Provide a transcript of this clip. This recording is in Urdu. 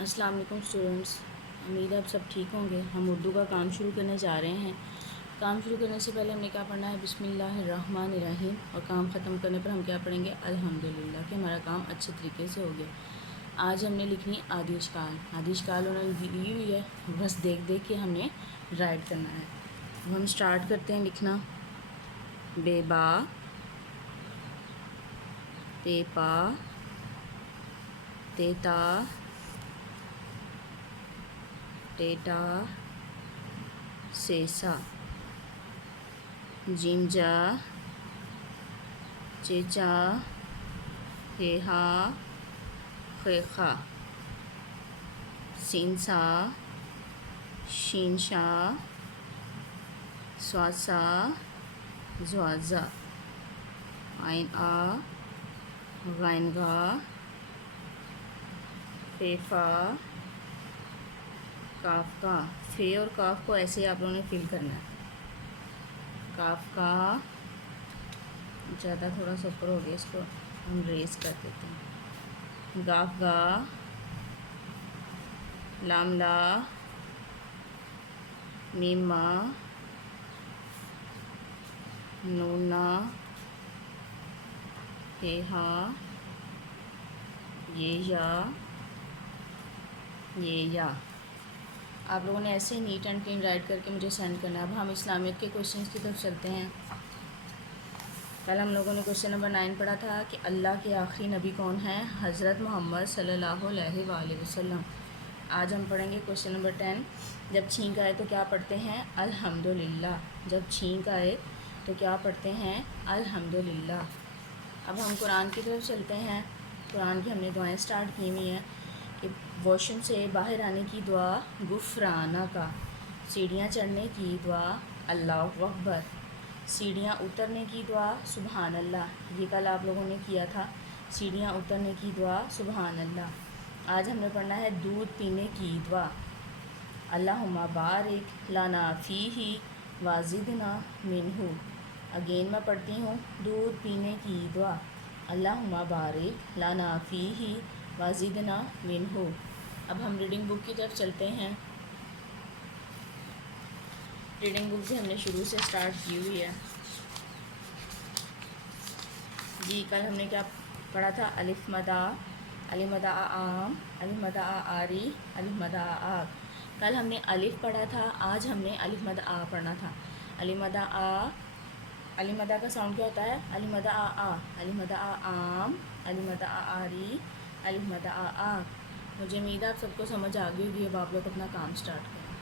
السلام علیکم اسٹوڈنٹس، امید ہے آپ سب ٹھیک ہوں گے۔ ہم اردو کا کام شروع کرنے جا رہے ہیں۔ کام شروع کرنے سے پہلے ہم نے کیا پڑھنا ہے؟ بسم اللہ الرحمن الرحیم، اور کام ختم کرنے پر ہم کیا پڑھیں گے؟ الحمدللہ، کہ ہمارا کام اچھے طریقے سے ہو گیا۔ آج ہم نے لکھنی آدی اشکال۔ آدی اشکال انہوں نے دی ہوئی ہے، بس دیکھ دیکھ کے ہم نے رائٹ کرنا ہے۔ اب ہم سٹارٹ کرتے ہیں لکھنا۔ بے با، تے پا، تیتا، ٹیٹا، سیسا، جیم جا، چیچا، ہیہا، خیخا، سینسا، شینشا، سواسا، زوازا، عین آ، غین گا، فیفا، کاف کا۔ فے اور کاف کو ایسے آپ لوگوں نے فل کرنا ہے۔ کاف کا زیادہ تھوڑا سا اوپر ہو گیا، اس کو ہم ریز کر دیتے ہیں۔ گاف گا، لام لا، میم ما، نون نا، ہے ہا، یہ یا۔ آپ لوگوں نے ایسے نیٹ اینڈ کلین رائٹ کر کے مجھے سینڈ کرنا ہے۔ اب ہم اسلامیت کے کوشچنس کی طرف چلتے ہیں۔ کل ہم لوگوں نے کوشچن نمبر 9 پڑھا تھا کہ اللہ کے آخری نبی کون ہیں؟ حضرت محمد صلی اللہ علیہ وآلہ وسلم۔ آج ہم پڑھیں گے کوشچن نمبر 10۔ جب چھینک آئے تو کیا پڑھتے ہیں؟ الحمدللہ۔ جب چھینک آئے تو کیا پڑھتے ہیں؟ الحمدللہ۔ اب ہم قرآن کی طرف چلتے ہیں۔ قرآن کی ہم نے دعائیں سٹارٹ کی ہوئی ہیں کہ واش روم سے باہر آنے کی دعا غفرانہ کا، سیڑھیاں چڑھنے کی دعا اللہ اکبر، سیڑھیاں اترنے کی دعا سبحان اللہ۔ یہ کل آپ لوگوں نے کیا تھا، سیڑھیاں اترنے کی دعا سبحان اللہ۔ آج ہم نے پڑھنا ہے دودھ پینے کی دعا، اللہم بارک لنا فیہ وزدنا منہ۔ اگین میں پڑھتی ہوں، دودھ پینے کی دعا، اللہم بارک لنا فیہ وزدنا منہ۔ اب ہم ریڈنگ بک کی طرف چلتے ہیں۔ ریڈنگ بک بھی ہم نے شروع سے سٹارٹ کی ہوئی ہے جی۔ کل ہم نے کیا پڑھا تھا؟ الف مد آ، الف مد آ آم، الف مد آ آری، الف مد آ آگ۔ کل ہم نے الف پڑھا تھا، آج ہم نے الف مد آ پڑھنا تھا۔ الف مد آ، الف مد آ کا ساؤنڈ کیا ہوتا ہے؟ الف مد آ آ، الف مد آ آم، الف مد آ آری، الف مد آ آگ۔ مجھے امید ہے آپ سب کو سمجھ آ گئی ہوگی۔ اب آپ لوگ اپنا کام سٹارٹ کریں۔